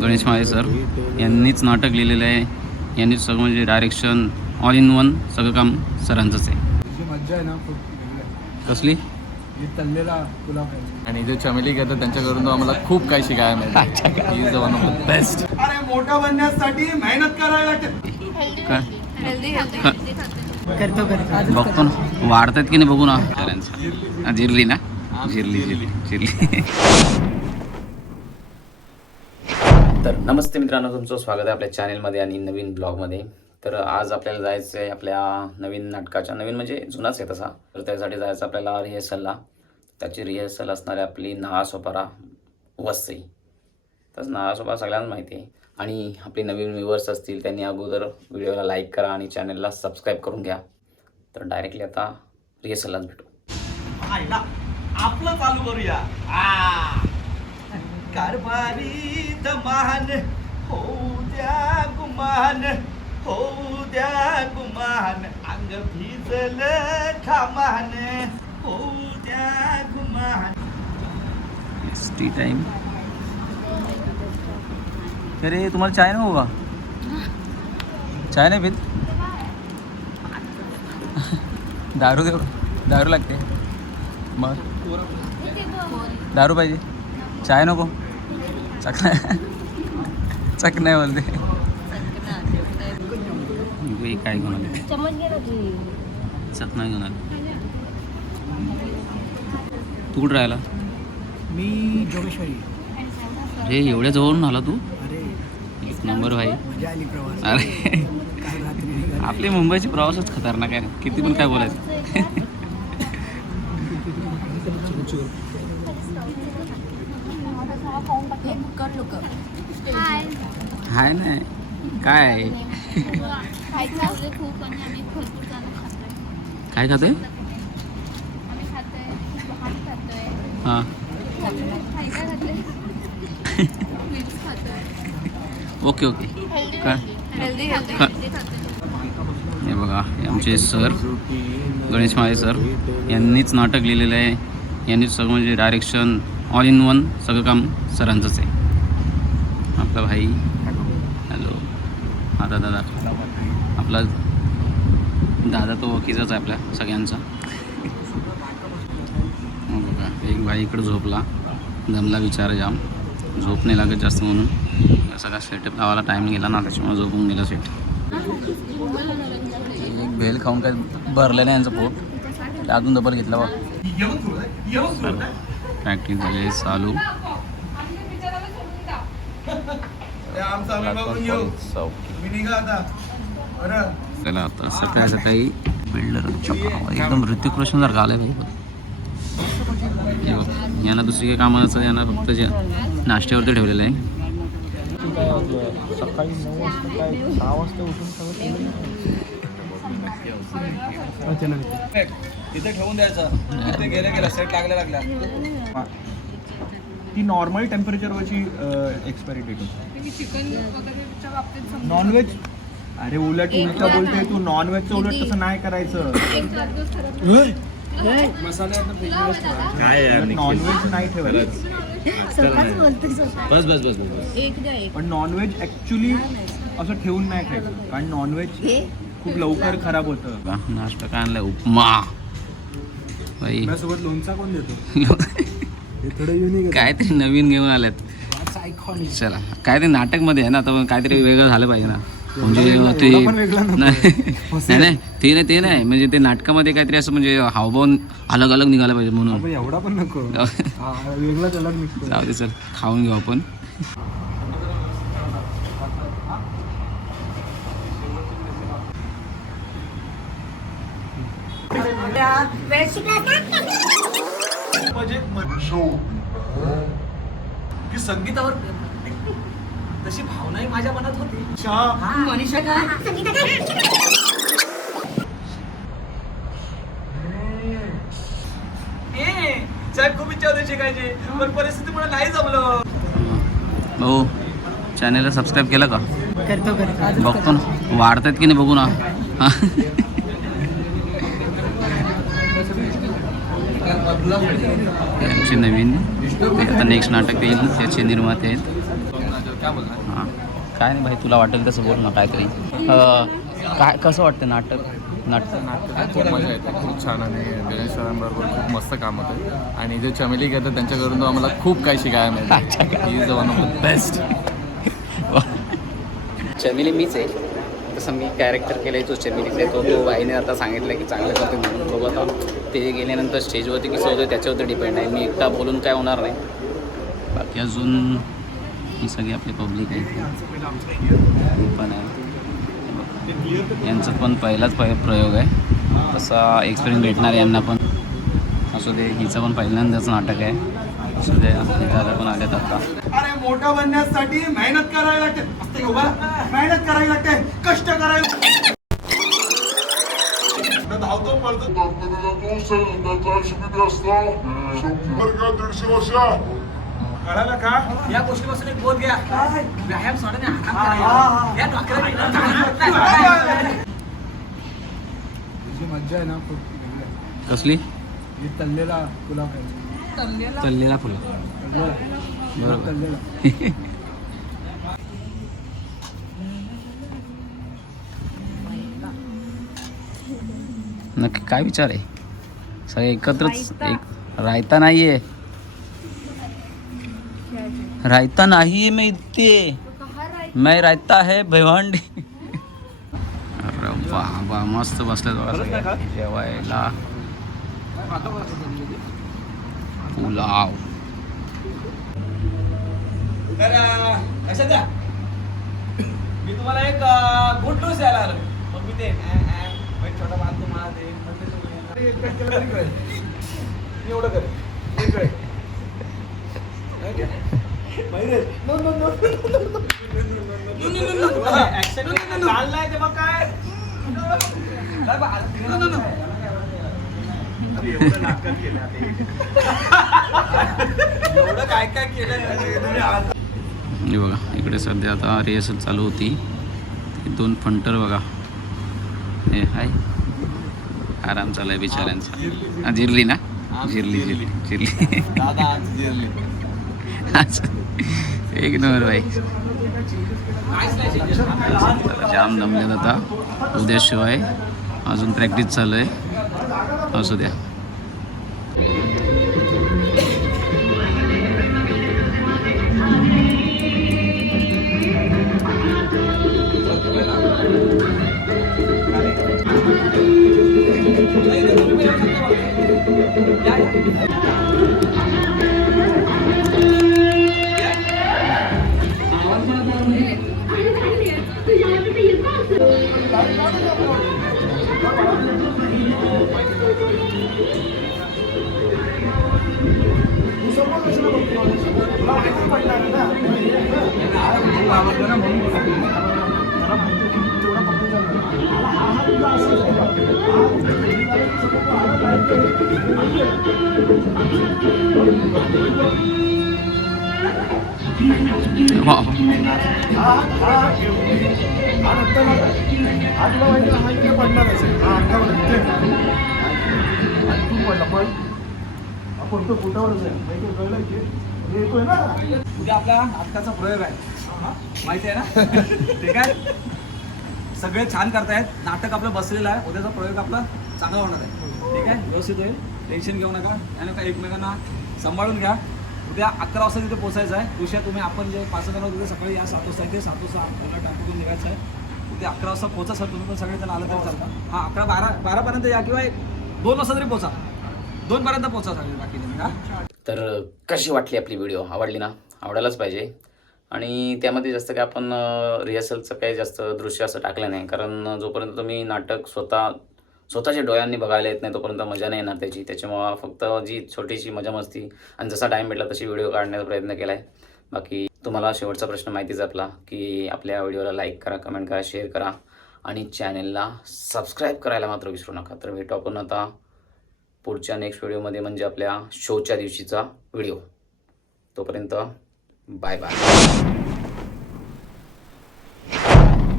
गणेश माळे sir यांनीच नाटक लिहिलेलं आहे. यांनीच सगळं म्हणजे डायरेक्शन ऑल इन वन सगळं काम सरांचंच आहे. मज्जा आहे ना खूप. कसली तळलेला पुलाव आणि जे चमेली घेतात त्यांच्याकडून तो आम्हाला खूप काही शिकायला मिळतं. He is one of the best. अरे मोठा बनण्यासाठी मेहनत करावी लागते. बघतो ना वाढतात की नाही बघू ना. जिरली ना जिरली जिरली जिरली. तर नमस्ते मित्रांनो, तुमचं स्वागत आहे आपल्या चॅनलमध्ये आणि नवीन ब्लॉगमध्ये. तर आज आपल्याला जायचं आहे आपल्या नवीन नाटकाच्या, नवीन म्हणजे जुनाच आहे तसा. तर त्यासाठी जायचं आपल्याला रिहर्सलला. त्याची रिहर्सल असणार आहे आपली नाळासोपारा वसई. तसं नाळासोपारा सगळ्यांना माहिती आहे. आणि आपले नवीन व्ह्यूवर्स असतील त्यांनी अगोदर व्हिडिओला लाईक करा आणि चॅनलला सबस्क्राईब करून घ्या. तर डायरेक्टली आता रिहर्सललाच भेटू. आपलं चालू करूया. कारभारी दमान होऊ द्या गुमान, होऊ द्या गुमान, अंग भिजल खामान, होऊ द्या गुमान. T time. अरे तुम्हाला चाय नाही होगा? चाय नाही पीत? दारू देऊ, दारू लागते. मग दारू पाहिजे, चाय नको? चक नाही बोलते. काय घेऊन आले? चक नाही घेऊन आले. तू कुठं राहिला? मी जोगेश्वरी. अरे एवढ्या जवळून आला तू? अरे एक नंबर भाई. मजा आली प्रवास. अरे काय रात्री आपली मुंबईची प्रवासच खतरनाक आहे. किती पण काय बोलायचं. हाय नाही काय काय खाते? हां ओके ओके. काय हे बघा, आमचे सर गणेश माळे सर यांनीच नाटक लिहिलेलं आहे. यांनीच सगळं म्हणजे डायरेक्शन ऑल इन वन सगळं काम सरांचंच आहे. आपला भाई हॅलो. हा दादा, आपला दादा तो वकीचाच आहे आपल्या सगळ्यांचा. बघा एक भाई इकडं झोपला, दमला बिचारा जाम. झोप नाही लागत जास्त म्हणून सगळा सेटअप लावायला टाईम गेला ना, त्याच्यामुळे झोपून गेला सेट. एक भेल खाऊन काय भरलं नाही यांचं पोट. अजून डबल घेतला बा. प्रॅक्टिस झाली चालू. चला आता सकाळी सकाळी बिल्डर एकदम ऋतिक रोशन सारखं आलाय भाई. यांना दुसरी काही कामं असं, यांना फक्त जे नाश्त्यावरती ठेवलेलं आहे. सकाळी 9 वाजता काय 6 वाजता उठून तिथे ठेवून द्यायचं. तिथे गेल्या गेल्या सेट लागल्या. ती नॉर्मल टेम्परेचरवरची एक्सपायरी डेट होती. नॉनव्हेज अरे उलट बोलते तू. नॉनव्हेजचं उलट तसं नाही करायचं. नॉनव्हेज नाही ठेवायचं. पण नॉनव्हेज ॲक्च्युली असं ठेवून नाही खायचं, कारण नॉनव्हेज खूप लवकर खराब होतं. नाश्ता काय आणलाय? उपमा बाई. सोबत लोणचा कोण देतो? थोडं युनिक काहीतरी नवीन घेऊन आल्यात. चला काहीतरी नाटकमध्ये आहे ना, तर काहीतरी वेगळं झालं पाहिजे ना. म्हणजे ते नाही ते नाही म्हणजे ते नाटकामध्ये काहीतरी असं म्हणजे हावभाव अलग अलग निघाला पाहिजे म्हणून. एवढा पण नको. वेगळाच अलग निघतो. जाऊ दे चल, खाऊन घेऊ आपण. की संगीतावर तशी भावनाही माझ्या मनात होती. मनीषा का साहेब खूप इच्छा होती शिकायची, पण परिस्थितीमुळे नाही जमलं. भाऊ चॅनलला सबस्क्राईब केलं का? करतो बघतो ना वाढतात की नाही बघू ना. आमचे नवीन ते आता नेक्स्ट नाटक येईल त्याचे निर्माते आहेत. क्या बोलणार हां काय नाही भाई, तुला वाटेल तसं बोल ना काहीतरी. काय कसं वाटतं नाटक? नाटक खूप मजा येते, खूप छान. आणि गणेश सरांबरोबर खूप मस्त काम होतं. आणि जे चमेली घेतात त्यांच्याकडून तो आम्हाला खूप काही शिकायला मिळतं. He is one of the best. Chameli मीच आहे, तसं मी कॅरेक्टर केलं आहे तो चमेलीचा आहे. तो बाईने आता सांगितलं की चांगलं करते म्हणून. बघू आता ते गेल्यानंतर स्टेजवरती कसं होतं त्याच्यावरती डिपेंड आहे. मी एकटा बोलून काय होणार नाही. बाकी अजून ही सगळी आपली पब्लिक आहे, ही पण आहे. यांचं पण पहिलाच प्रयोग आहे, तसा एक्सपिरियन्स भेटणार यांना पण. असू दे, हिचं पण पहिल्यांदाच नाटक आहे. असू दे, दादा पण आलेत आता. अरे मोठं बनण्यासाठी मेहनत करावी लागते. मस्त उभा मेहनत करावी लागते, कष्ट करावे. धावतो पळतो कळालं का? या गोष्टीपासून एक बोध घ्या. व्यायाम सोडा नाही, या डोक्याला तुझी मज्जा आहे ना खूप वेगळी आहे. कसली? हे तळलेला पुलाव खायचा. तळलेला फुल, बरोबर. तळलेला नक्की काय विचार आहे? सगळे एकत्रच. एक रायता नाही आहे, रायता नाही आहे. मैं इथे मैं रायता है भिवंडी. अरे वा वा, मस्त बसले बघा सगळे जेवायला. पुलाव. तर अशा द्या, मी तुम्हाला एक गुड न्यूज द्यायला आलो. मग मी ते छोटा बाल तुम्हाला ते एवढं कर. चाललाय ते मग काय एवढं काय काय केलं. हे बघा इकडे सध्या आता रिहर्सल चालू होती. ते 2 फंटर बघा, हे हाय आराम चालू आहे बिचाऱ्यांचा. जिरली ना, जिरली दादा आज जिरली. एक नंबर भाई. जाम दमल्यात आता. उद्याशिवाय अजून प्रॅक्टिस चालू आहे. असू द्या. उद्या आपला नाटकाचा प्रयोग आहे, माहिती आहे ना? ठीक आहे, सगळे छान करतायत. नाटक आपलं बसलेलं आहे. उद्याचा प्रयोग आपला चांगला होणार आहे. ठीक आहे, व्यवस्थित होईल. टेन्शन घेऊ नका आणि का एकमेकांना सांभाळून घ्या. उद्या 11 वाजता तिथे पोचायचं आहे. उद्या तुम्ही आपण जे 5 जण उद्या सकाळी या 7 वाजता इथे 7 वाजता आपल्याला टाकून निघायचं आहे. उद्या 11 वाजता पोचा सर. तुम्ही पण सगळेजण आलं तरी चालतं. हां, 11-12 पर्यंत या किंवा 2 वाजता तरी पोचा. 2 पर्यंत पोचा सगळे बाकी तुम्ही. हां, तर कशी वाटली आपली व्हिडिओ? आवडली ना? आवडायलाच पाहिजे. आणि त्यामध्ये जास्त काय आपण रिहर्सलचं काही जास्त दृश्य असं टाकलं नाही, कारण जोपर्यंत तुम्ही नाटक स्वतःच्या डोळ्यांनी बघायला येत नाही तोपर्यंत मजा नाही येणार त्याची. त्याच्यामुळं फक्त जी छोटीशी मजा मस्ती आणि जसा टाईम भेटला तशी व्हिडिओ काढण्याचा प्रयत्न केला आहे. बाकी तुम्हाला शेवटचा प्रश्न माहितीच आपला, की आपल्या व्हिडिओला लाईक करा, कमेंट करा, शेअर करा आणि चॅनलला सबस्क्राईब करायला मात्र विसरू नका. तर भेटू आपण आता पुढच्या नेक्स्ट व्हिडिओमध्ये, म्हणजे आपल्या शोच्या दिवशीचा व्हिडिओ. तोपर्यंत बाय बाय.